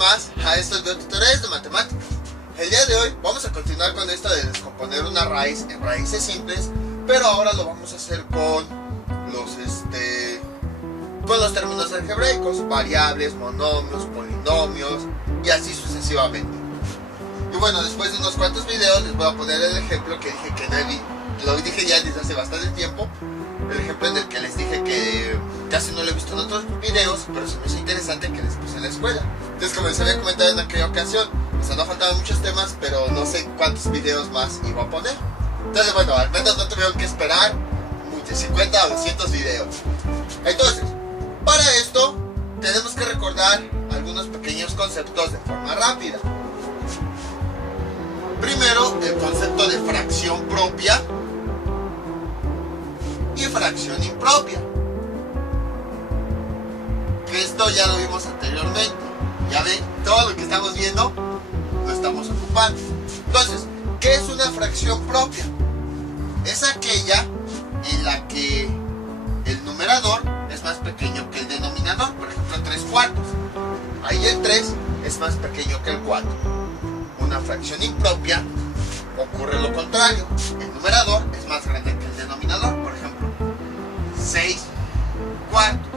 más a estos videotutoriales de matemáticas. El día de hoy vamos a continuar con esto de descomponer una raíz en raíces simples, pero ahora lo vamos a hacer con los términos algebraicos, variables, monomios, polinomios y así sucesivamente. Y bueno, después de unos cuantos videos les voy a poner el ejemplo que dije que lo dije ya desde hace bastante tiempo. El ejemplo en el que les dije que casi no lo he visto en otros videos, pero se me hizo interesante que les puse en la escuela. Entonces, como les había comentado en aquella ocasión, no faltaban muchos temas, pero no sé cuántos videos más iba a poner. Entonces, bueno, al menos no tuvieron que esperar 50 o 200 videos. Entonces, para esto tenemos que recordar algunos pequeños conceptos de forma rápida. Primero, el concepto de fracción propia y fracción impropia, que esto ya lo vimos anteriormente. Ya ven, todo lo que estamos viendo lo estamos ocupando. Entonces, ¿qué es una fracción propia? Es aquella en la que el numerador es más pequeño que el denominador. Por ejemplo, 3/4. Ahí el 3 es más pequeño que el 4. Una fracción impropia ocurre lo contrario. El numerador es más grande que el denominador. Por ejemplo, 6/4.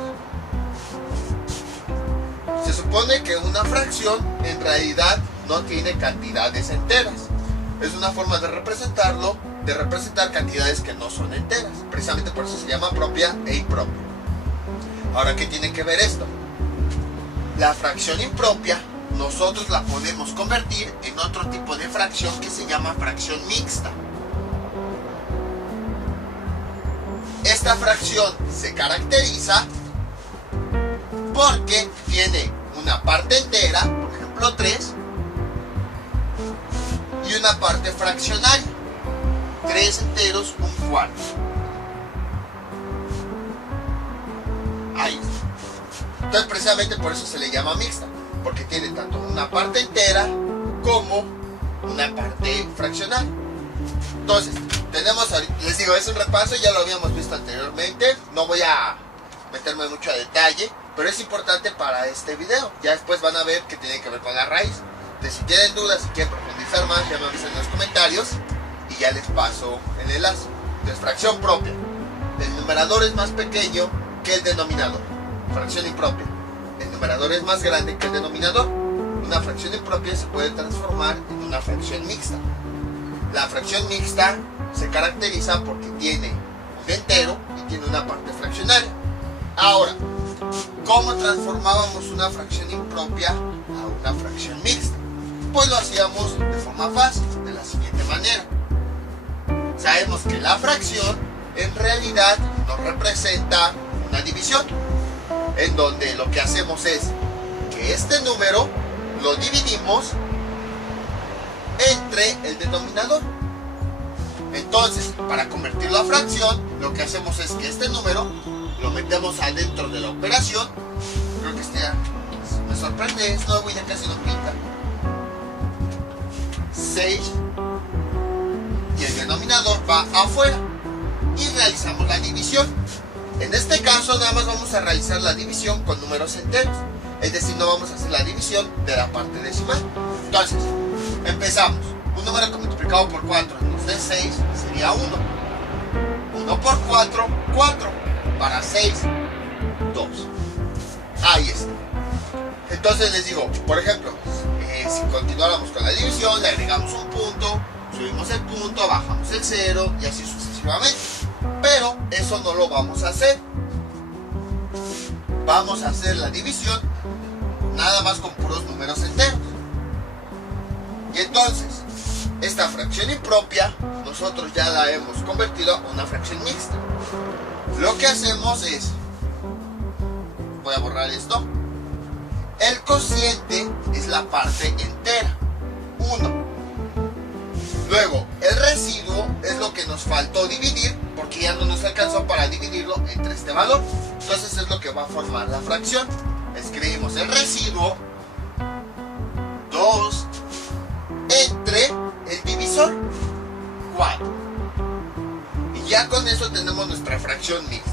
Se supone que una fracción en realidad no tiene cantidades enteras. Es una forma de representarlo, de representar cantidades que no son enteras. Precisamente por eso se llama propia e impropia. Ahora, ¿qué tiene que ver esto? La fracción impropia nosotros la podemos convertir en otro tipo de fracción que se llama fracción mixta. Esta fracción se caracteriza porque tiene una parte entera, por ejemplo 3, y una parte fraccionaria, 3 enteros, 1/4. Ahí está. Entonces, precisamente por eso se le llama mixta, porque tiene tanto una parte entera como una parte fraccionaria. Entonces, tenemos, les digo, es un repaso, ya lo habíamos visto anteriormente, no voy a meterme mucho a detalle, pero es importante para este video. Ya después van a ver que tiene que ver con la raíz. Entonces, si tienen dudas, si quieren profundizar más, ya me avisan en los comentarios y ya les paso el enlace. Entonces, fracción propia. El numerador es más pequeño que el denominador. Fracción impropia. El numerador es más grande que el denominador. Una fracción impropia se puede transformar en una fracción mixta. La fracción mixta se caracteriza porque tiene un entero y tiene una parte fraccionaria. Ahora, ¿cómo transformábamos una fracción impropia a una fracción mixta? Pues lo hacíamos de forma fácil, de la siguiente manera. Sabemos que la fracción en realidad nos representa una división, en donde lo que hacemos es que este número lo dividimos entre el denominador. Entonces, para convertirlo a fracción, lo que hacemos es que este número lo metemos adentro de la operación. Creo que este ya me sorprende, es nuevo y ya casi no pinta. 6, y el denominador va afuera y realizamos la división. En este caso nada más vamos a realizar la división con números enteros, es decir, no vamos a hacer la división de la parte decimal. Entonces, empezamos. Un número que multiplicado por 4 nos dé 6 sería 1. 1 por 4, 4. Para 6, 2. Ahí está. Entonces les digo, por ejemplo, si continuáramos con la división, le agregamos un punto, subimos el punto, bajamos el 0 y así sucesivamente. Pero eso no lo vamos a hacer. Vamos a hacer la división nada más con puros números enteros. Y entonces, esta fracción impropia nosotros ya la hemos convertido a una fracción mixta. Lo que hacemos es, voy a borrar esto, el cociente es la parte entera, 1. Luego, el residuo es lo que nos faltó dividir, porque ya no nos alcanzó para dividirlo entre este valor. Entonces es lo que va a formar la fracción. Escribimos el residuo 2 entre el divisor 4. Y ya con eso tenemos nuestra fracción mixta.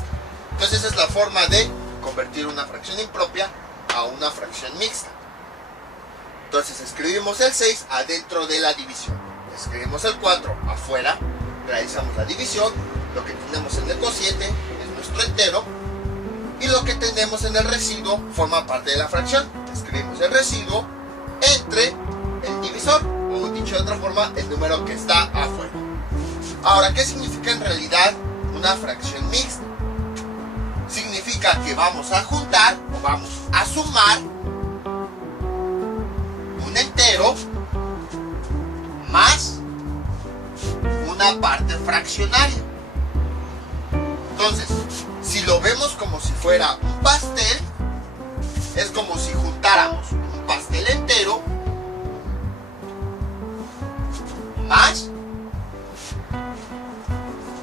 Entonces esa es la forma de convertir una fracción impropia a una fracción mixta. Entonces escribimos el 6 adentro de la división. Escribimos el 4 afuera. Realizamos la división. Lo que tenemos en el cociente es nuestro entero. Y lo que tenemos en el residuo forma parte de la fracción. Escribimos el residuo entre el divisor, o dicho de otra forma, el número que está afuera. Ahora, ¿qué significa en realidad una fracción mixta? Significa que vamos a juntar o vamos a sumar un entero más una parte fraccionaria. Entonces, si lo vemos como si fuera un pastel, es como si juntáramos un pastel entero más,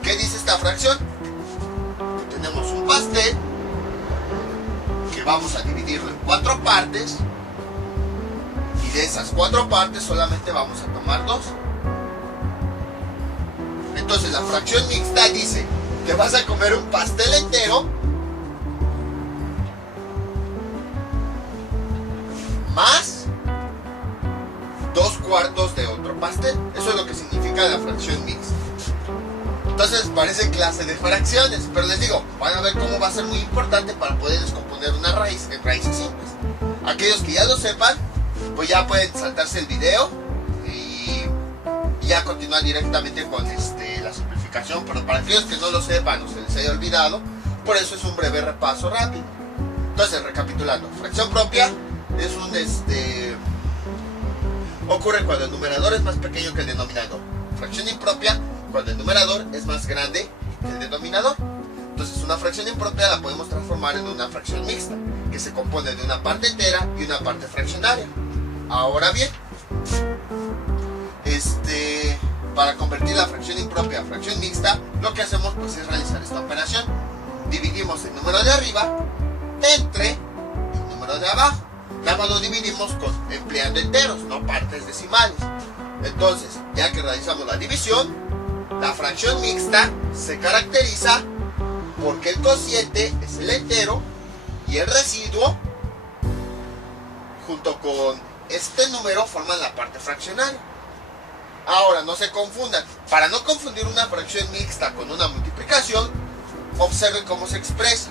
¿qué dice esta fracción? Tenemos un pastel que vamos a dividirlo en 4 partes, y de esas 4 partes solamente vamos a tomar 2. Entonces la fracción mixta dice: te vas a comer un pastel entero más 2/4 de otro pastel. Eso es lo que significa la fracción mixta. Entonces parece clase de fracciones, pero les digo, van a ver cómo va a ser muy importante para poder descomponer una raíz en raíces simples. Aquellos que ya lo sepan, pues ya pueden saltarse el video y ya continuar directamente con la simplificación. Pero para aquellos que no lo sepan o se les haya olvidado, por eso es un breve repaso rápido. Entonces, recapitulando, fracción propia es ocurre cuando el numerador es más pequeño que el denominador. Fracción impropia cuando el numerador es más grande que el denominador. Entonces una fracción impropia la podemos transformar en una fracción mixta, que se compone de una parte entera y una parte fraccionaria. Ahora bien, para convertir la fracción impropia a fracción mixta, lo que hacemos pues es realizar esta operación. Dividimos el número de arriba entre el número de abajo. Nada más lo dividimos empleando enteros, no partes decimales. Entonces, ya que realizamos la división, la fracción mixta se caracteriza porque el cociente es el entero y el residuo junto con este número forman la parte fraccionaria. Ahora, no se confundan. Para no confundir una fracción mixta con una multiplicación, observen cómo se expresa.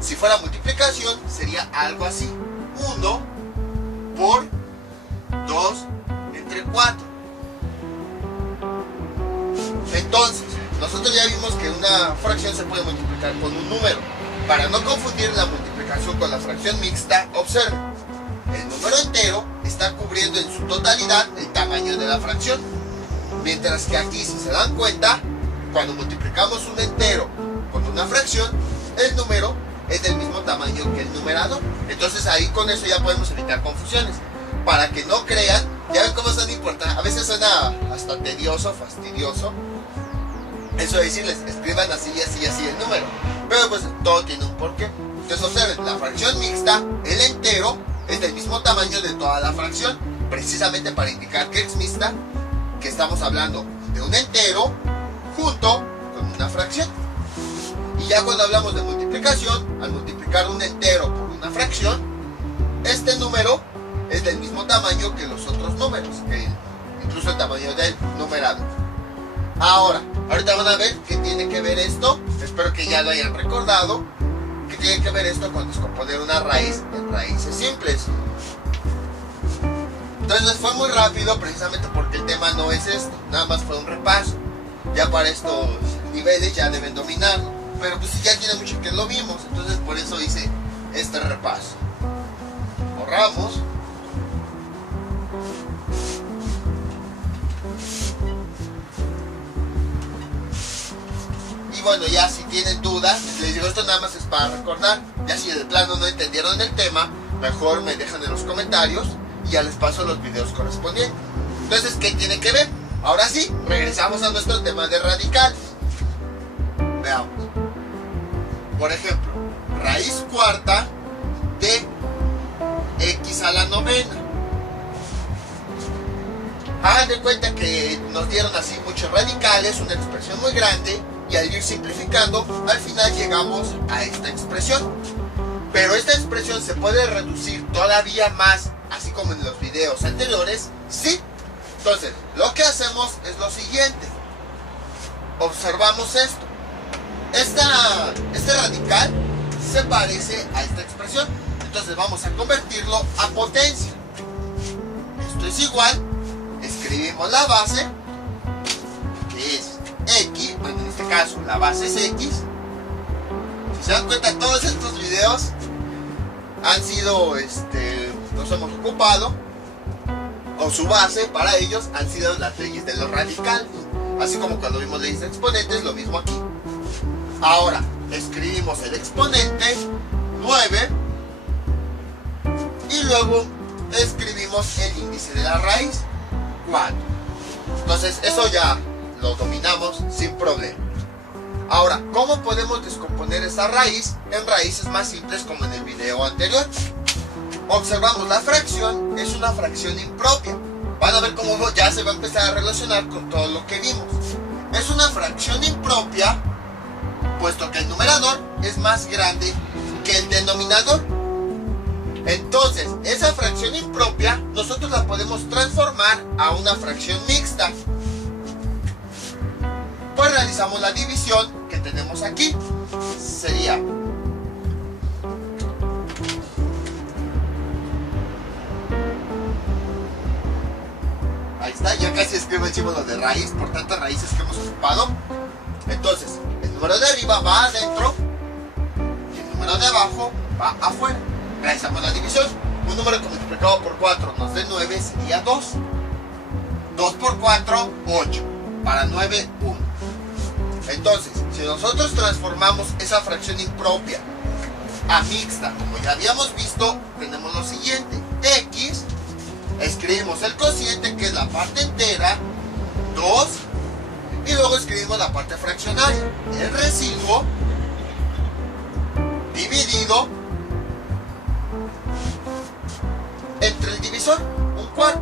Si fuera multiplicación, sería algo así: 1 por 2 entre 4. Entonces, nosotros ya vimos que una fracción se puede multiplicar con un número. Para no confundir la multiplicación con la fracción mixta, observen, el número entero está cubriendo en su totalidad el tamaño de la fracción. Mientras que aquí, si se dan cuenta, cuando multiplicamos un entero con una fracción, el número es del mismo tamaño que el numerador. Entonces ahí con eso ya podemos evitar confusiones. Para que no crean, ya ven cómo son importantes. A veces suena hasta tedioso, fastidioso eso de decirles, escriban así y así y así el número. Pero pues todo tiene un porqué. Entonces observen, la fracción mixta, el entero, es del mismo tamaño de toda la fracción. Precisamente para indicar que es mixta, que estamos hablando de un entero junto con una fracción. Y ya cuando hablamos de multiplicación, al multiplicar un entero por una fracción, este número es del mismo tamaño que los otros números, incluso el tamaño del numerador. Ahorita van a ver qué tiene que ver esto. Espero que ya lo hayan recordado. ¿Qué tiene que ver esto con descomponer una raíz en raíces simples? Entonces fue muy rápido, precisamente porque el tema no es esto, nada más fue un repaso. Ya para estos niveles ya deben dominarlo, pero pues ya tiene mucho que lo vimos, entonces por eso hice este repaso. Borramos. Y bueno, ya si tienen dudas, les digo, esto nada más es para recordar. Ya si de plano no entendieron el tema, mejor me dejan en los comentarios y ya les paso los videos correspondientes. Entonces, ¿qué tiene que ver? Ahora sí, regresamos a nuestro tema de radicales. Veamos. Por ejemplo, raíz cuarta de x a la novena. Hagan de cuenta que nos dieron así muchos radicales, una expresión muy grande, y al ir simplificando, al final llegamos a esta expresión. Pero esta expresión se puede reducir todavía más, así como en los videos videos anteriores, sí. Entonces, lo que hacemos es lo siguiente. Observamos esto. Este radical se parece a esta expresión. Entonces vamos a convertirlo a potencia. Esto es igual. Escribimos la base, que es X. Bueno, en este caso la base es X. Si se dan cuenta, todos estos videos han sido, nos hemos ocupado, o su base para ellos han sido las leyes de los radicales. Así como cuando vimos leyes de exponentes, lo mismo aquí. Ahora, escribimos el exponente 9 y luego escribimos el índice de la raíz 4. Entonces, eso ya lo dominamos sin problema. Ahora, ¿cómo podemos descomponer esta raíz en raíces más simples como en el video anterior? Observamos la fracción, es una fracción impropia. Van a ver cómo ya se va a empezar a relacionar con todo lo que vimos. Es una fracción impropia, puesto que el numerador es más grande que el denominador. Entonces, esa fracción impropia nosotros la podemos transformar a una fracción mixta. Pues realizamos la división que tenemos aquí. Sería ahí está, ya casi escribo el símbolo de raíz por tantas raíces que hemos ocupado. Entonces, el número de arriba va adentro y el número de abajo va afuera. Realizamos la división. Un número que multiplicado por 4 nos dé 9 sería 2. 2 por 4, 8. Para 9, 1. Entonces, si nosotros transformamos esa fracción impropia a mixta, como ya habíamos visto, tenemos lo siguiente. X, escribimos el cociente, que es la parte entera, 2, y luego escribimos la parte fraccionaria, el residuo, dividido entre el divisor, un cuarto.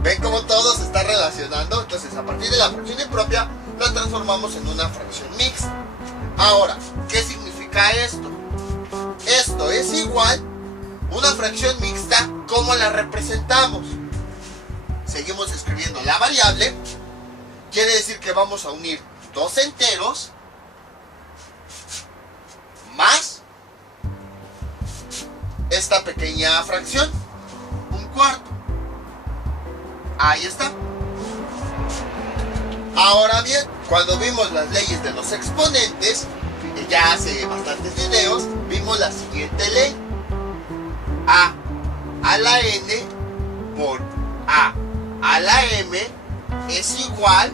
¿Ven cómo todo se está relacionando? Entonces, a partir de la fracción impropia, la transformamos en una fracción mixta. Ahora, ¿qué significa esto? Esto es igual una fracción mixta. ¿Cómo la representamos? Seguimos escribiendo la variable. Quiere decir que vamos a unir dos enteros más esta pequeña fracción, un cuarto. Ahí está. Ahora bien, cuando vimos las leyes de los exponentes, ya hace bastantes videos, vimos la siguiente ley. A la n por a la m es igual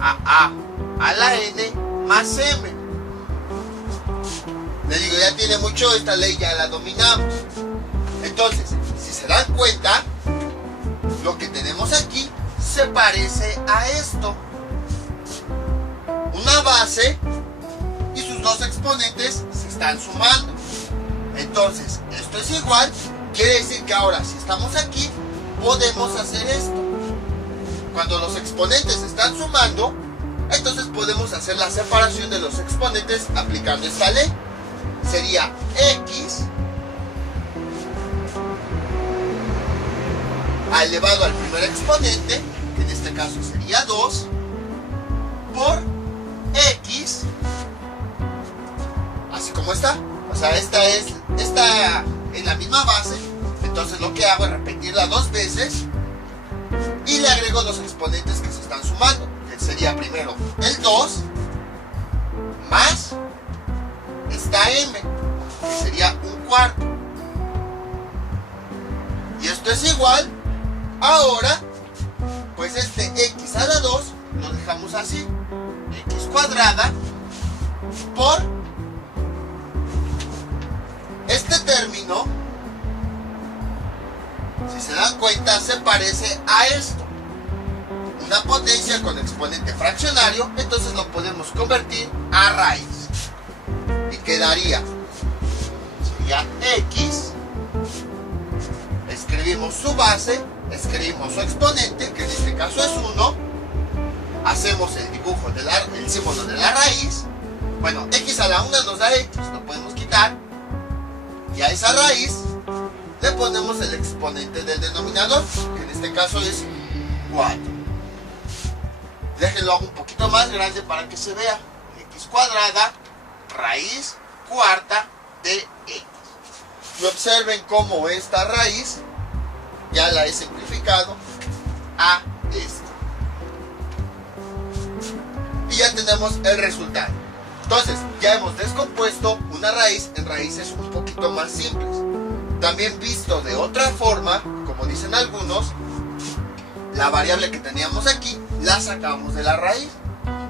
a la n más m. Les digo, ya tiene mucho, esta ley ya la dominamos. Entonces, si se dan cuenta, lo que tenemos aquí se parece a esto. Una base y sus dos exponentes se están sumando. Entonces, esto es igual. Quiere decir que ahora, si estamos aquí, podemos hacer esto. Cuando los exponentes se están sumando, entonces podemos hacer la separación de los exponentes aplicando esta ley. Sería x elevado al primer exponente, que en este caso sería 2, por x, así como está. O sea, esta en la misma base. Entonces lo que hago es repetirla dos veces y le agrego los exponentes que se están sumando, que sería primero el 2 más esta m, que sería un cuarto. Y esto es igual. Ahora, pues este x a la 2 lo dejamos así, x cuadrada por este término. Si se dan cuenta, se parece a esto, una potencia con exponente fraccionario. Entonces lo podemos convertir a raíz y quedaría, sería x, escribimos su base, escribimos su exponente, que en este caso es 1, hacemos el dibujo el símbolo de la raíz. Bueno, x a la 1 nos da x, lo podemos quitar, y a esa raíz le ponemos el exponente del denominador, que en este caso es 4. Déjenlo un poquito más grande para que se vea. X cuadrada raíz cuarta de X. Y observen cómo esta raíz ya la he simplificado a esta. Y ya tenemos el resultado. Entonces, ya hemos descompuesto una raíz en raíces un poquito más simples. También visto de otra forma, como dicen algunos, la variable que teníamos aquí, la sacamos de la raíz.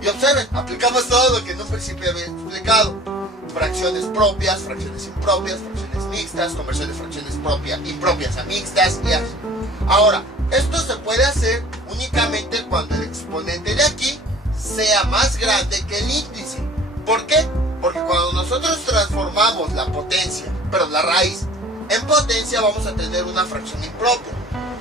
Y observen, aplicamos todo lo que en un principio había explicado. Fracciones propias, fracciones impropias, fracciones mixtas, conversión de fracciones impropias a mixtas y así. Ahora, esto se puede hacer únicamente cuando el exponente de aquí sea más grande que el índice. ¿Por qué? Porque cuando nosotros transformamos la raíz en potencia, vamos a tener una fracción impropia.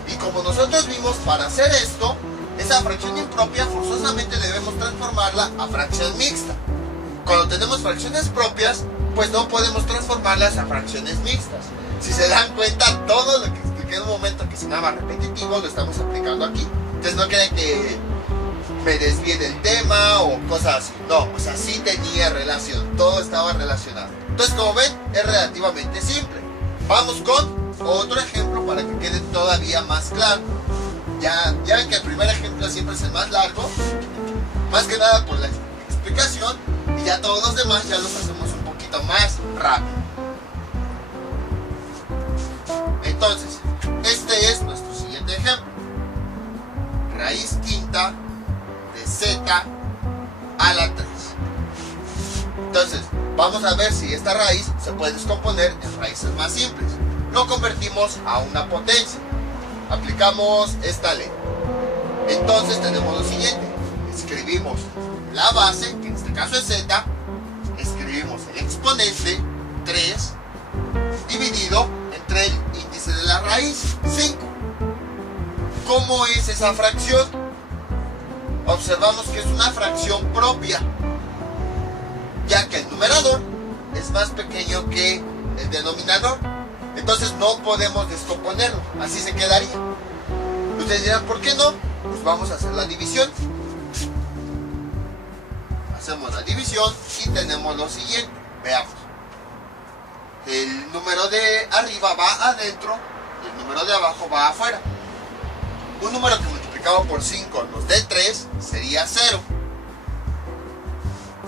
Y como nosotros vimos, para hacer esto, esa fracción impropia forzosamente debemos transformarla a fracción mixta. Cuando tenemos fracciones propias, pues no podemos transformarlas a fracciones mixtas. Si se dan cuenta, todo lo que expliqué en un momento que sonaba repetitivo lo estamos aplicando aquí. Entonces no creen que me desvíe del tema o cosas así. No, o sea, sí tenía relación, todo estaba relacionado. Entonces, como ven, es relativamente simple. Vamos con otro ejemplo para que quede todavía más claro. Ya ven que el primer ejemplo siempre es el más largo, más que nada por la explicación, y ya todos los demás ya los hacemos un poquito más rápido. Entonces, este es nuestro siguiente ejemplo. Raíz quinta de z a la 3. Entonces, vamos a ver si esta raíz se puede descomponer en raíces más simples. Lo convertimos a una potencia. Aplicamos esta ley. Entonces tenemos lo siguiente. Escribimos la base, que en este caso es z. Escribimos el exponente 3 dividido entre el índice de la raíz 5. ¿Cómo es esa fracción? Observamos que es una fracción propia, ya que el numerador es más pequeño que el denominador. Entonces no podemos descomponerlo, así se quedaría. Ustedes dirán, ¿por qué no? Pues vamos a hacer la división. Hacemos la división y tenemos lo siguiente. Veamos. El número de arriba va adentro y el número de abajo va afuera. Un número que multiplicado por 5 nos dé 3 sería 0.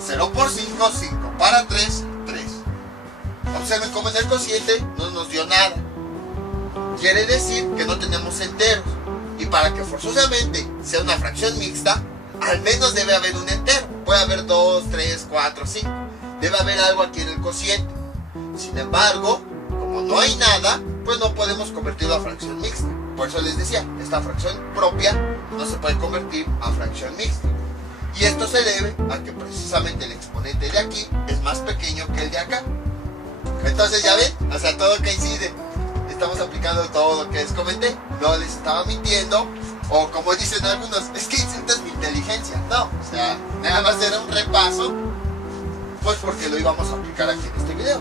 0 por 5, 5 para 3, 3. Observen cómo en el cociente no nos dio nada. Quiere decir que no tenemos enteros. Y para que forzosamente sea una fracción mixta, al menos debe haber un entero. Puede haber 2, 3, 4, 5. Debe haber algo aquí en el cociente. Sin embargo, como no hay nada, pues no podemos convertirlo a fracción mixta. Por eso les decía, esta fracción propia no se puede convertir a fracción mixta. Y esto se debe a que precisamente el exponente de aquí es más pequeño que el de acá. Entonces ya ven, o sea, todo coincide. Estamos aplicando todo lo que les comenté. No les estaba mintiendo. O como dicen algunos, es que insultas mi inteligencia. No, o sea, nada más era un repaso. Pues porque lo íbamos a aplicar aquí en este video.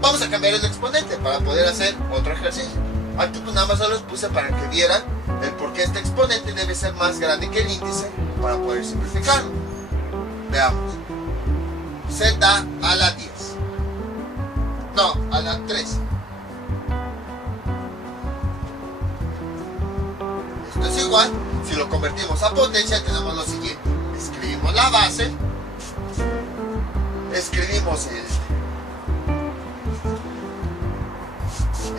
Vamos a cambiar el exponente para poder hacer otro ejercicio. Aquí pues nada más se los puse para que vieran el por qué este exponente debe ser más grande que el índice para poder simplificarlo. Veamos. Z a la 10. No, a la 3. Esto es igual. Si lo convertimos a potencia tenemos lo siguiente. Escribimos la base. Escribimos el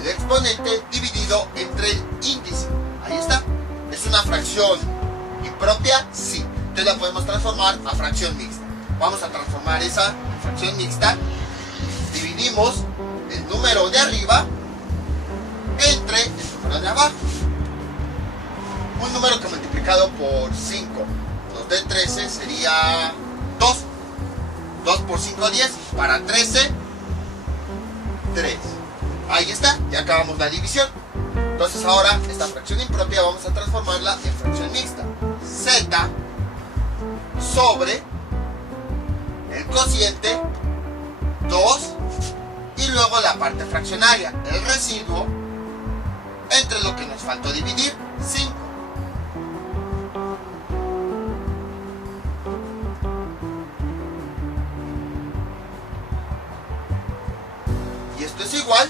exponente dividido entre el índice. Ahí está. ¿Es una fracción impropia? Sí. Entonces la podemos transformar a fracción mixta. Vamos a transformar esa fracción mixta. Dividimos el número de arriba entre el número de abajo. Un número que multiplicado por 5 nos dé 13 sería 2. 2 por 5, 10. Para 13, 3. Ahí está, ya acabamos la división. Entonces ahora esta fracción impropia vamos a transformarla en fracción mixta. Z sobre el cociente 2 y luego la parte fraccionaria, el residuo entre lo que nos faltó dividir, 5. Y esto es igual.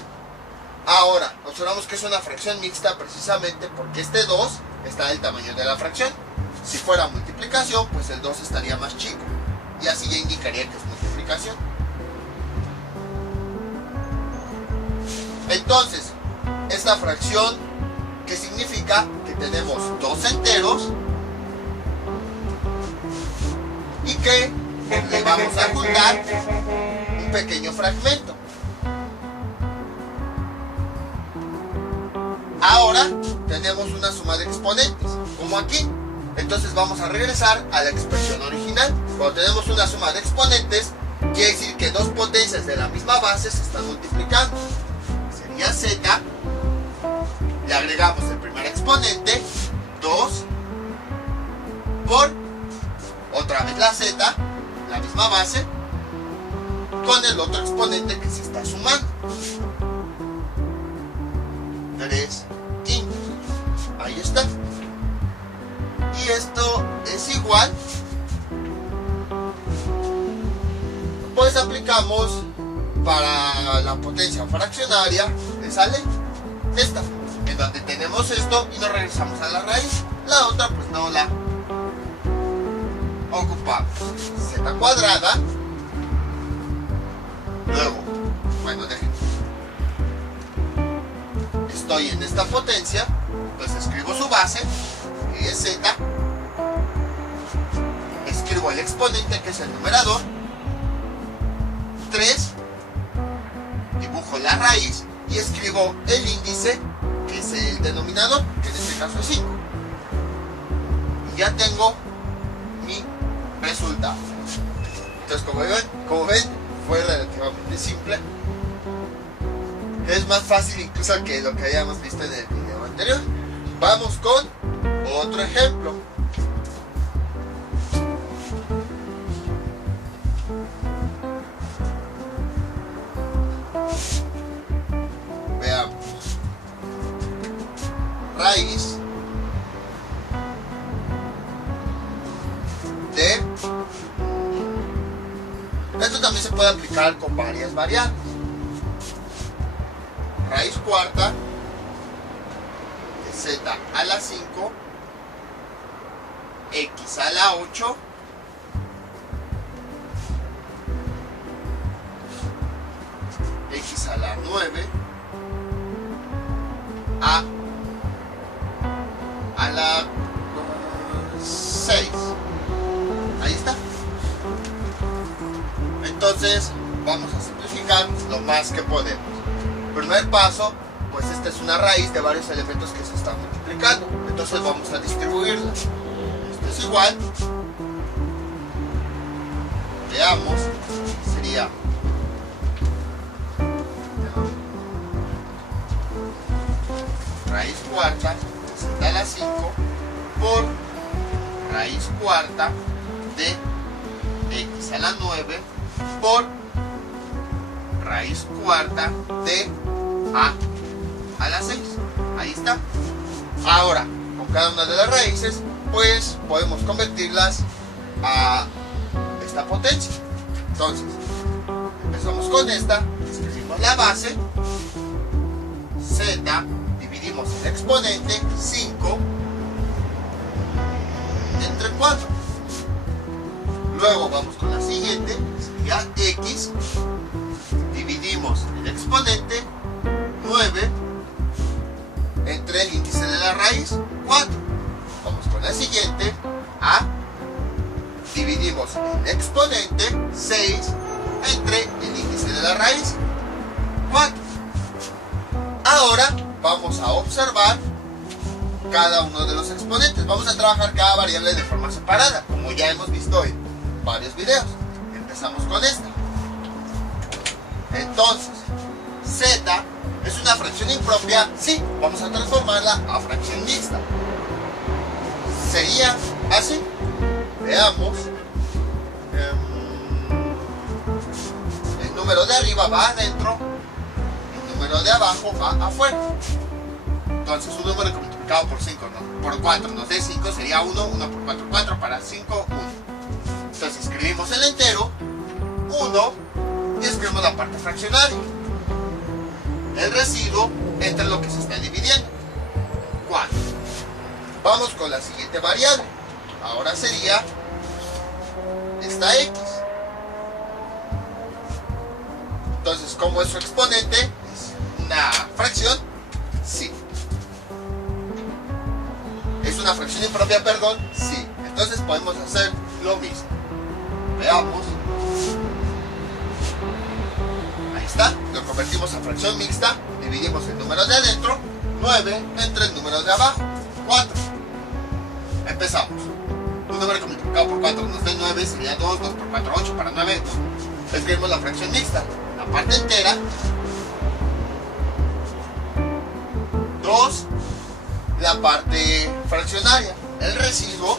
Ahora, observamos que es una fracción mixta precisamente porque este 2 está del tamaño de la fracción. Si fuera multiplicación, pues el 2 estaría más chico. Y así ya indicaría que es multiplicación. Entonces, esta fracción, ¿qué significa? Que tenemos dos enteros y que le vamos a juntar un pequeño fragmento. Ahora tenemos una suma de exponentes, como aquí. Entonces vamos a regresar a la expresión original. Cuando tenemos una suma de exponentes, quiere decir que dos potencias de la misma base se están multiplicando. Sería z, le agregamos el primer exponente, 2, por otra vez la z, la misma base, con el otro exponente que se está sumando. 3 quintos. Ahí está. Y esto es igual. Pues aplicamos para la potencia fraccionaria esa ley. Esta. En donde tenemos esto y nos regresamos a la raíz. La otra pues no la ocupamos. Z cuadrada. Luego, bueno, déjenme. Estoy en esta potencia, pues escribo su base, que es z, escribo el exponente, que es el numerador, 3, dibujo la raíz y escribo el índice, que es el denominador, que en este caso es 5. Y ya tengo mi resultado. Entonces, como ven, fue relativamente simple. Es más fácil incluso que lo que hayamos visto en el video anterior. Vamos con otro ejemplo. Veamos. Raíz de... Esto también se puede aplicar con varias variables. Raíz cuarta de z a la 5, x a la 8, x a la 9, a la 6. Ahí está. Entonces vamos a simplificar lo más que podemos. Primer paso, pues esta es una raíz de varios elementos que se están multiplicando. Entonces vamos a distribuirla. Esto es igual. Veamos. Sería raíz cuarta de z a la 5 por raíz cuarta de x a la 9 por raíz cuarta de a la 6. Ahí está. Ahora, con cada una de las raíces, pues podemos convertirlas a esta potencia. Entonces, empezamos con esta, escribimos la base, z, dividimos el exponente, 5, entre 4. Luego vamos con la siguiente, sería x, dividimos el exponente, 9, entre el índice de la raíz, 4. Vamos con la siguiente, a, dividimos el exponente, 6, entre el índice de la raíz, 4. Ahora vamos a observar cada uno de los exponentes. Vamos a trabajar cada variable de forma separada, como ya hemos visto en varios videos. Empezamos con esta. Entonces, z es una fracción impropia. Sí, vamos a transformarla a fracción mixta. Sería así. Veamos. El número de arriba va adentro, el número de abajo va afuera. Entonces un número que multiplicado por 5, ¿no? Por 4 nos dé 5 sería 1, 1 por 4, 4 para 5, 1. Entonces escribimos el entero, 1, y escribimos la parte fraccionaria. El residuo entre lo que se está dividiendo, 4. Vamos con la siguiente variable. Ahora sería esta x. Entonces, como es su exponente, es una fracción, sí. ¿Es una fracción impropia, perdón? Sí. Entonces podemos hacer lo mismo. Veamos. Ahí está. Lo convertimos a fracción mixta. Dividimos el número de adentro, 9, entre el número de abajo, 4. Empezamos. Un número que multiplicado por 4 nos dé 9 sería 2, 2 por 4, 8, para 9, 1. Escribimos la fracción mixta. La parte entera, 2, la parte fraccionaria, el residuo,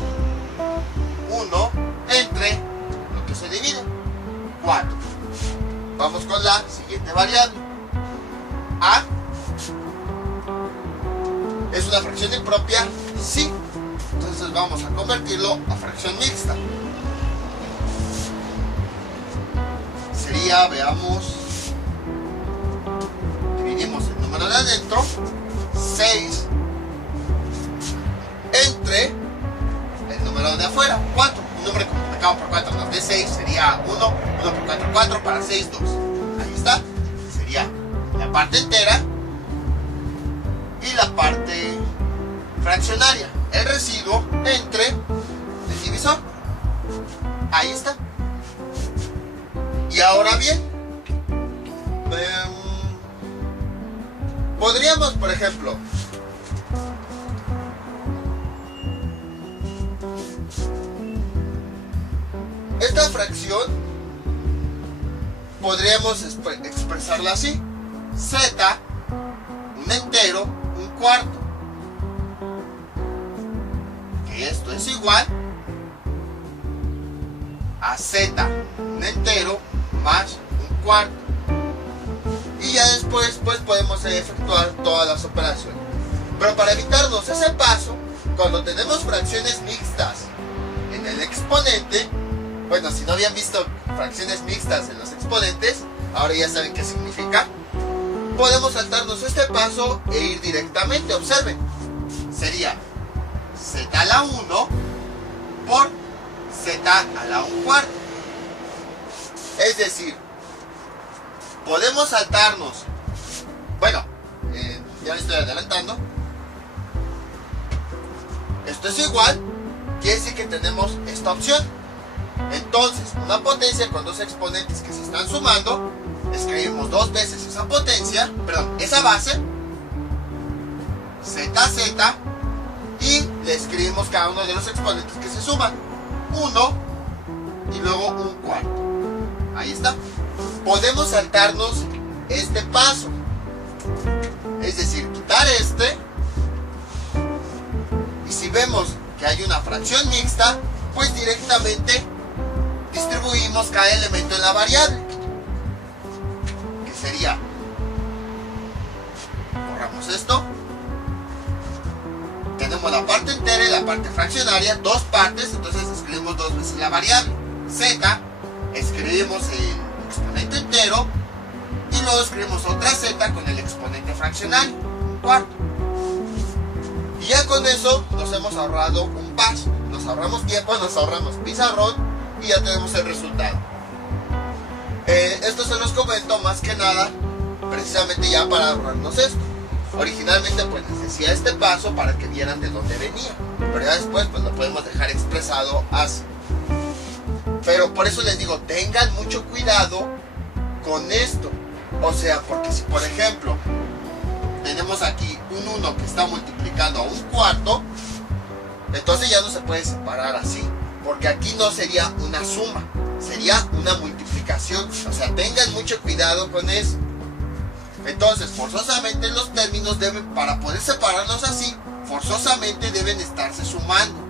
1, entre lo que se divide, 4. Vamos con la siguiente variable. A, ¿es una fracción impropia? Sí. Entonces vamos a convertirlo a fracción mixta. Sería, veamos, dividimos el número de adentro, 6, entre el número de afuera, 4. Un número que multiplicado por 4 nos dé 6 sería 1, 1 por 4, 4 para 6, 2. Ahí está. Sería la parte entera y la parte fraccionaria. El residuo entre el divisor. Ahí está. Y ahora bien, podríamos, por ejemplo, esta fracción podríamos expresarla así: z, un entero, un cuarto. Que esto es igual a z, un entero, más un cuarto. Y ya después pues podemos efectuar todas las operaciones. Pero para evitarnos ese paso, cuando tenemos fracciones mixtas en el exponente, bueno, si no habían visto fracciones mixtas en los exponentes, ahora ya saben qué significa. Podemos saltarnos este paso e ir directamente. Observen, sería z a la 1 por z a la 1 cuarto. Es decir, podemos saltarnos, bueno, ya me estoy adelantando. Esto es igual, quiere decir que tenemos esta opción. Entonces, una potencia con dos exponentes que se están sumando, escribimos dos veces esa potencia, perdón, esa base, z, y le escribimos cada uno de los exponentes que se suman, 1 y luego un cuarto. Ahí está. Podemos saltarnos este paso, es decir, quitar este, y si vemos que hay una fracción mixta, pues directamente distribuimos cada elemento en la variable, que sería, borramos esto, tenemos la parte entera y la parte fraccionaria, dos partes, entonces escribimos dos veces la variable, z, escribimos el exponente entero y luego escribimos otra z con el exponente fraccionario, un cuarto. Y ya con eso nos hemos ahorrado un paso, nos ahorramos tiempo, nos ahorramos pizarrón y ya tenemos el resultado. Esto se los comento más que nada precisamente ya para ahorrarnos esto. Originalmente pues les decía este paso para que vieran de dónde venía, pero ya después pues lo podemos dejar expresado así. Pero por eso les digo, tengan mucho cuidado con esto. O sea, porque si por ejemplo tenemos aquí un 1 que está multiplicando a un cuarto, entonces ya no se puede separar así, porque aquí no sería una suma, sería una multiplicación. O sea, tengan mucho cuidado con eso. Entonces, forzosamente los términos deben, para poder separarlos así, forzosamente deben estarse sumando.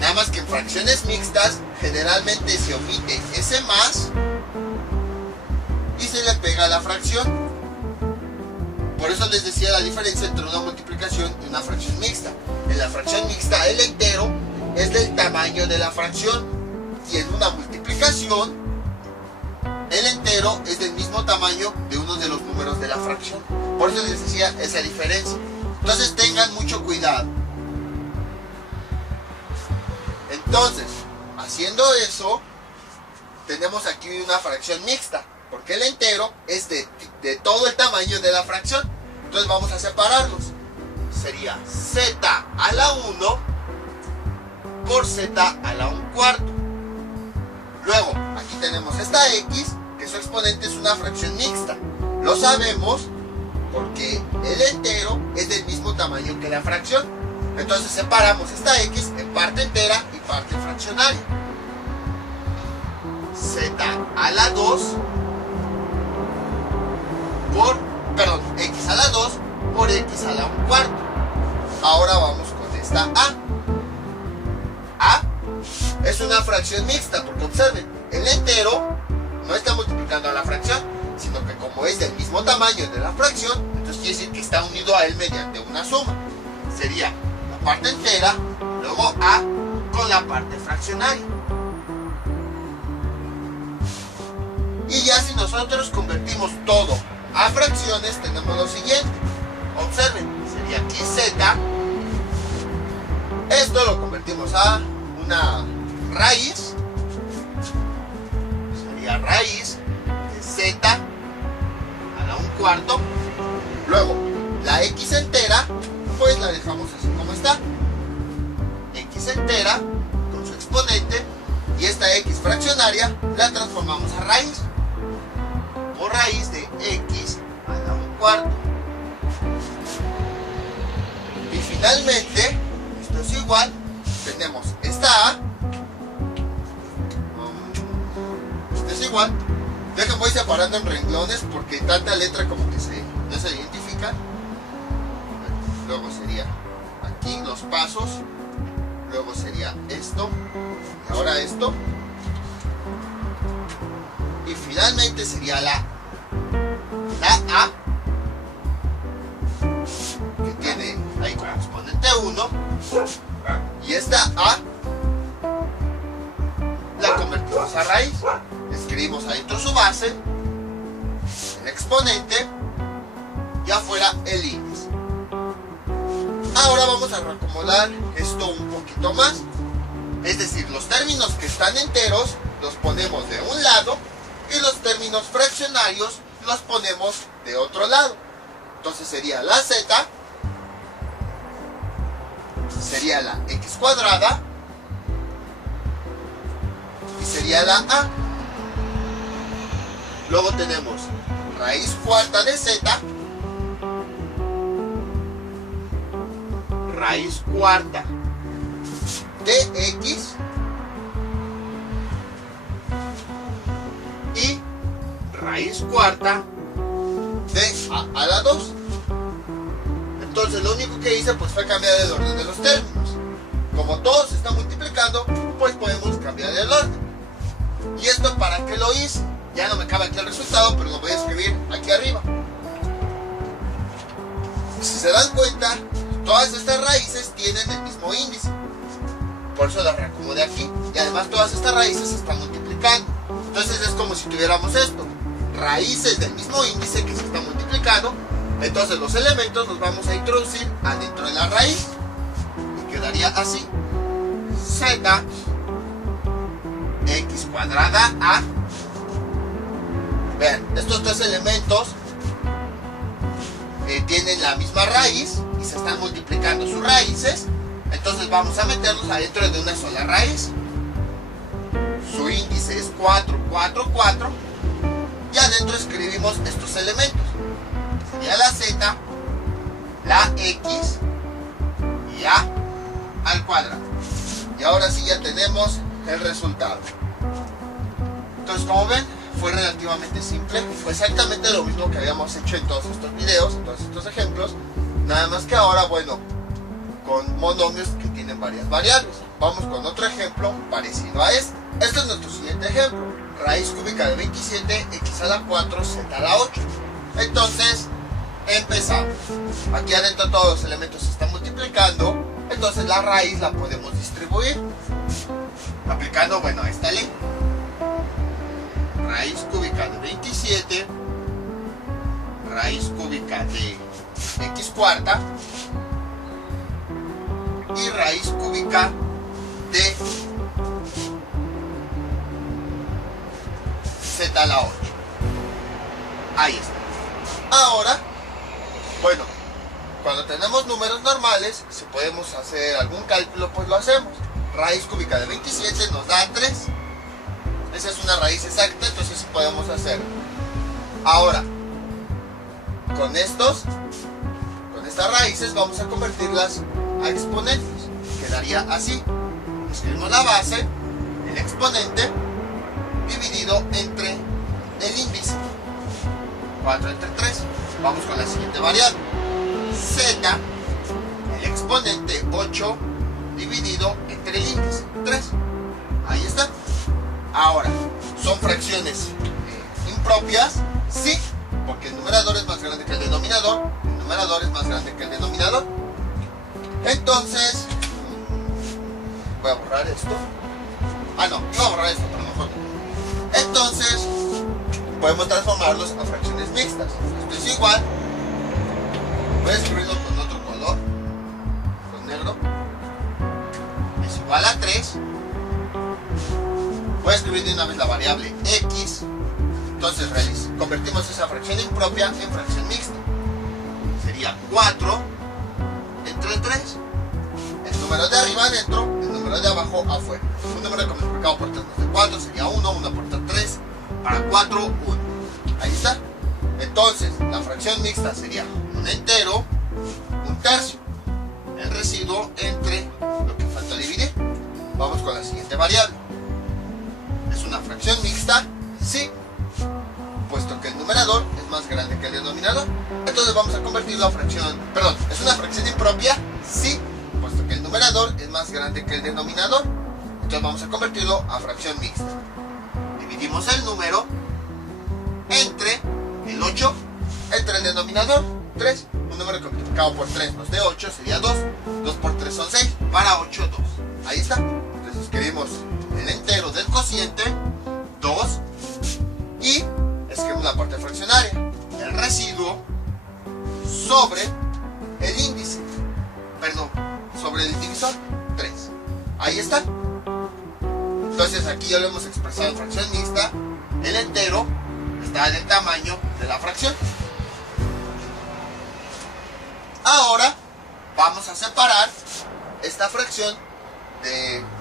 Nada más que en fracciones mixtas generalmente se omite ese más y se le pega a la fracción. Por eso les decía la diferencia entre una multiplicación y una fracción mixta. En la fracción mixta el entero es del tamaño de la fracción y en una multiplicación el entero es del mismo tamaño de uno de los números de la fracción. Por eso les decía esa diferencia. Entonces tengan mucho cuidado. Entonces, haciendo eso, tenemos aquí una fracción mixta, porque el entero es de todo el tamaño de la fracción. Entonces vamos a separarlos. Sería z a la 1 por z a la 1/4. Luego, aquí tenemos esta x, que su exponente es una fracción mixta. Lo sabemos porque el entero es del mismo tamaño que la fracción. Entonces separamos esta x en parte entera y parte fraccionaria. Z a la 2 x a la 2 por x a la 1/4. Ahora vamos con esta a. A es una fracción mixta porque observen, el entero no está multiplicando a la fracción, sino que como es del mismo tamaño de la fracción, entonces quiere decir que está unido a él mediante una suma. Sería la parte entera, luego a con la parte fraccionaria. Y ya si nosotros convertimos todo a fracciones, tenemos lo siguiente. Observen, sería aquí z. Esto lo convertimos a una raíz. Sería raíz de z a la 1/4. Luego, la x entera, pues la dejamos así como está. X entera con su exponente. Y esta x fraccionaria la transformamos a raíz. Por raíz de x a la 1/4. Y finalmente, esto es igual, tenemos esta a. Esto es igual. Déjenme voy separando en renglones porque tanta letra como que no se identifica. Luego sería aquí los pasos. Luego sería esto. Y ahora esto. Y finalmente sería la A, que tiene ahí como exponente 1, y esta A la convertimos a raíz. Escribimos adentro su base, el exponente, y afuera el índice. Ahora vamos a reacomodar esto un poquito más. Es decir, los términos que están enteros los ponemos de un lado y los términos fraccionarios los ponemos de otro lado. Entonces sería la z, sería la x cuadrada y sería la a. Luego tenemos raíz cuarta de z, raíz cuarta de x y raíz cuarta de a la 2. Entonces lo único que hice pues fue cambiar el orden de los términos. Como todos se están multiplicando, pues podemos cambiar el orden. ¿Y esto para qué lo hice? Ya no me cabe aquí el resultado, pero lo voy a escribir aquí arriba. Si se dan cuenta, todas estas raíces tienen el mismo índice. Por eso las reacomodé aquí. Y además todas estas raíces se están multiplicando. Entonces es como si tuviéramos esto. Raíces del mismo índice que se están multiplicando. Entonces los elementos los vamos a introducir adentro de la raíz. Y quedaría así. Z x cuadrada a. Vean, estos tres elementos tienen la misma raíz y se están multiplicando sus raíces. Entonces vamos a meterlos adentro de una sola raíz. Su índice es 4, 4, 4. Y adentro escribimos estos elementos. Sería la z, la x y a al cuadrado. Y ahora sí ya tenemos el resultado. Entonces, como ven, fue relativamente simple. Fue exactamente lo mismo que habíamos hecho en todos estos videos, en todos estos ejemplos. Nada más que ahora, bueno, con monomios que tienen varias variables. Vamos con otro ejemplo parecido a este. Este es nuestro siguiente ejemplo. Raíz cúbica de 27, x a la 4, z a la 8. Entonces, Empezamos. Aquí adentro todos los elementos se están multiplicando, entonces la raíz la podemos distribuir aplicando, bueno, esta ley. Raíz cúbica de 27, raíz cúbica de x cuarta y raíz cúbica de z a la 8. Ahí está. Ahora, bueno, cuando tenemos números normales, si podemos hacer algún cálculo, pues lo hacemos. Raíz cúbica de 27 nos da 3. Esa es una raíz exacta, entonces sí podemos hacerlo. Ahora, con estas raíces vamos a convertirlas a exponentes. Quedaría así. Escribimos la base, el exponente, dividido entre el índice. 4 entre 3. Vamos con la siguiente variable. Z, el exponente 8, dividido entre el índice 3. Ahí está. Ahora, ¿son fracciones impropias? Sí, porque el numerador es más grande que el denominador. El numerador es más grande que el denominador. Entonces, voy a borrar esto. Ah, no, iba a borrar esto, pero mejor no. Entonces, podemos transformarlos a fracciones mixtas. Esto es igual. Voy a escribirlo con otro color, con negro. Es igual a 3. Voy a escribir de una vez la variable x. Entonces convertimos esa fracción impropia en fracción mixta. Sería 4 entre 3. El número de arriba adentro, el número de abajo afuera. Un número multiplicado por 3 más de 4 sería 1, 1 por 3, para 4, 1. Ahí está. Entonces, la fracción mixta sería un entero, un tercio. El residuo entre lo que falta dividir. Vamos con la siguiente variable. ¿Es una fracción mixta? Sí, puesto que el numerador es más grande que el denominador. Entonces vamos a convertirlo a fracción... Perdón, ¿es una fracción impropia? Sí, puesto que el numerador es más grande que el denominador. Entonces vamos a convertirlo a fracción mixta. Dividimos el número entre el 8, entre el denominador 3. Un número que multiplicado por 3 nos dé 8 sería 2. 2 por 3 son 6, para 8, 2. Ahí está. Entonces escribimos el entero del cociente 2 y escribimos la parte fraccionaria, el residuo sobre el índice, perdón, sobre el divisor 3. Ahí está. Entonces aquí ya lo hemos expresado en fracción mixta. El entero está del tamaño de la fracción. Ahora vamos a separar esta fracción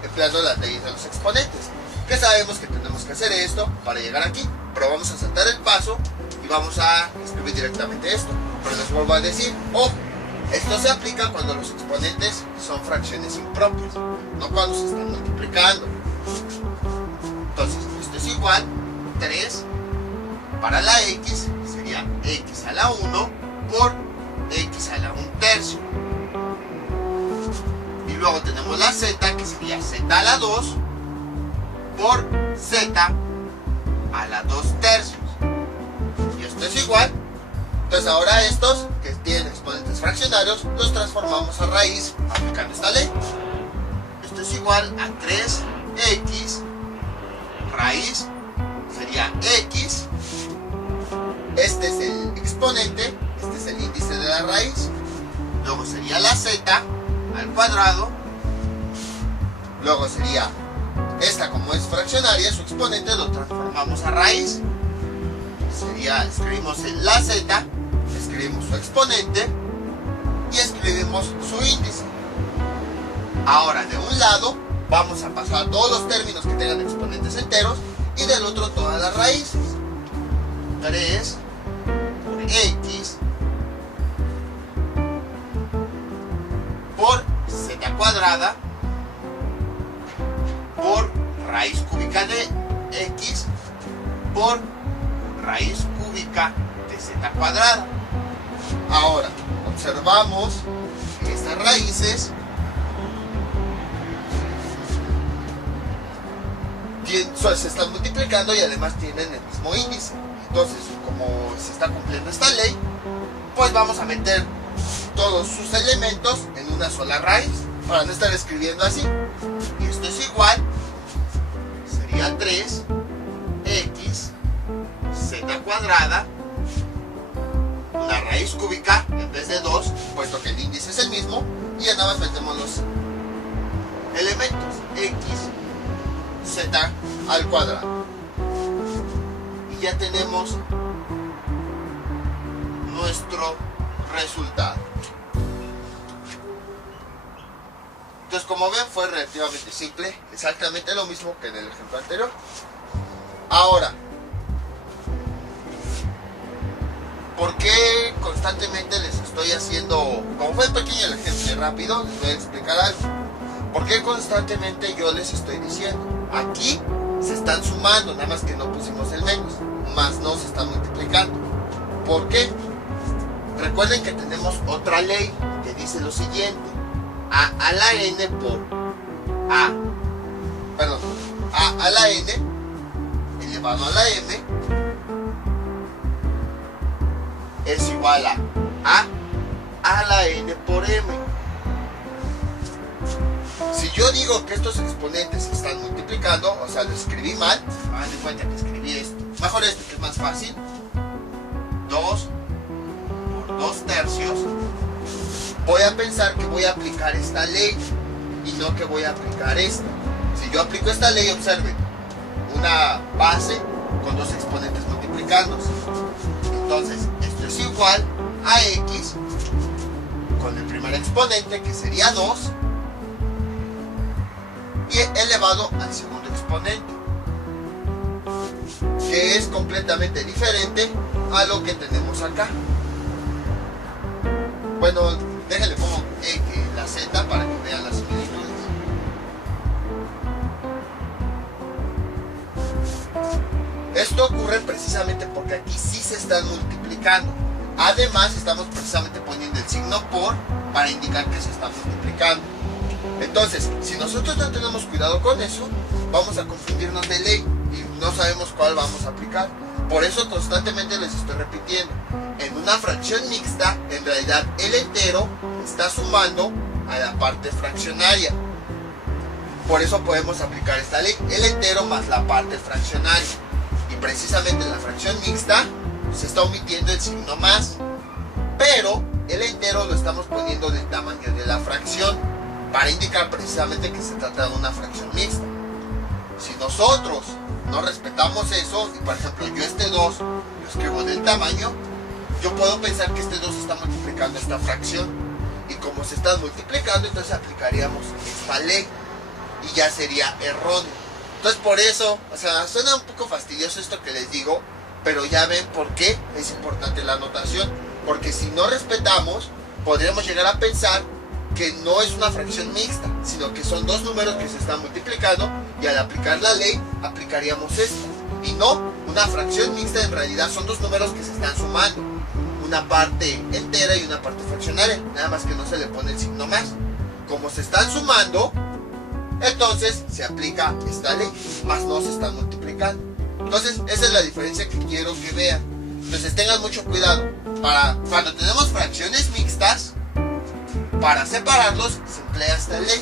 empleando las leyes de los exponentes, que sabemos que tenemos que hacer esto para llegar aquí, pero vamos a saltar el paso y vamos a escribir directamente esto. Pero les vuelvo a decir, ojo, esto se aplica cuando los exponentes son fracciones impropias, no cuando se están multiplicando. Entonces, esto es igual 3 para la x, sería x a la 1 por x a la 1 tercio. Y luego tenemos la z, que sería z a la 2 por z a la 2 tercios. Y esto es igual. Entonces ahora estos, que tienen exponentes fraccionarios, los transformamos a raíz aplicando esta ley. Esto es igual a 3x raíz, sería x. Este es el exponente, este es el índice de la raíz. Luego sería la z al cuadrado. Luego sería esta, como es fraccionaria, su exponente lo transformamos a raíz. Sería, escribimos la z, escribimos su exponente y escribimos su índice. Ahora de un lado vamos a pasar todos los términos que tengan exponentes enteros y del otro todas las raíces. 3 por x por z cuadrada por raíz cúbica de x por raíz cúbica de z cuadrada. Ahora observamos que estas raíces se están multiplicando y además tienen el mismo índice. Entonces, como se está cumpliendo esta ley, pues vamos a meter todos sus elementos en una sola raíz para no estar escribiendo así. Y esto es igual, sería 3x z cuadrada, una raíz cúbica en vez de 2, puesto que el índice es el mismo, y ya nada más metemos los elementos, x, z al cuadrado. Y ya tenemos nuestro resultado. Entonces, como ven, fue relativamente simple, exactamente lo mismo que en el ejemplo anterior. Ahora, ¿por qué constantemente les estoy haciendo, como fue pequeño el ejemplo y rápido, les voy a explicar algo? ¿Por qué constantemente yo les estoy diciendo? Aquí se están sumando, nada más que no pusimos el menos, más no se están multiplicando. ¿Por qué? Recuerden que tenemos otra ley que dice lo siguiente: a la n por a la n elevado a la m es igual a la n por m. Si yo digo que estos exponentes se están multiplicando, o sea, lo escribí mal, hagan de cuenta que escribí esto, mejor este que es más fácil, 2 por 2 tercios, voy a pensar que voy a aplicar esta ley y no que voy a aplicar esta. Si yo aplico esta ley, observen, una base con dos exponentes multiplicándose. Entonces, esto es igual a x con el primer exponente, que sería 2, y elevado al segundo exponente, que es completamente diferente a lo que tenemos acá. Bueno, déjenle pongo la z para que vean las similitudes. Esto ocurre precisamente porque aquí sí se están multiplicando. Además, estamos precisamente poniendo el signo por para indicar que se está multiplicando. Entonces, si nosotros no tenemos cuidado con eso, vamos a confundirnos de ley y no sabemos cuál vamos a aplicar. Por eso constantemente les estoy repitiendo: en una fracción mixta, en realidad el entero está sumando a la parte fraccionaria. Por eso podemos aplicar esta ley, el entero más la parte fraccionaria. Y precisamente en la fracción mixta se está omitiendo el signo más, pero el entero lo estamos poniendo del tamaño de la fracción para indicar precisamente que se trata de una fracción mixta. Si nosotros no respetamos eso, y por ejemplo yo este 2 lo escribo del tamaño, yo puedo pensar que este 2 está multiplicando esta fracción, y como se están multiplicando, entonces aplicaríamos esta ley y ya sería erróneo. Entonces, por eso, o sea, suena un poco fastidioso esto que les digo, pero ya ven por qué es importante la notación. Porque si no respetamos, podríamos llegar a pensar que no es una fracción mixta, sino que son dos números que se están multiplicando, y al aplicar la ley, aplicaríamos esta. Y no, una fracción mixta en realidad son dos números que se están sumando, una parte entera y una parte fraccionaria, nada más que no se le pone el signo más. Como se están sumando, entonces se aplica esta ley, más no se están multiplicando. Entonces, esa es la diferencia que quiero que vean. Entonces, tengan mucho cuidado. Para cuando tenemos fracciones mixtas, para separarlos se emplea esta ley.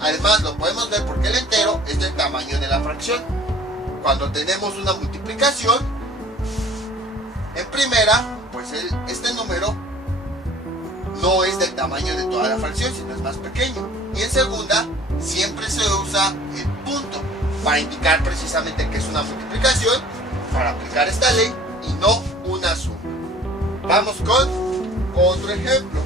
Además, lo podemos ver porque el entero es del tamaño de la fracción. Cuando tenemos una multiplicación, en primera, pues este número no es del tamaño de toda la fracción, sino es más pequeño. Y en segunda, siempre se usa el punto para indicar precisamente que es una multiplicación, para aplicar esta ley y no una suma. Vamos con otro ejemplo.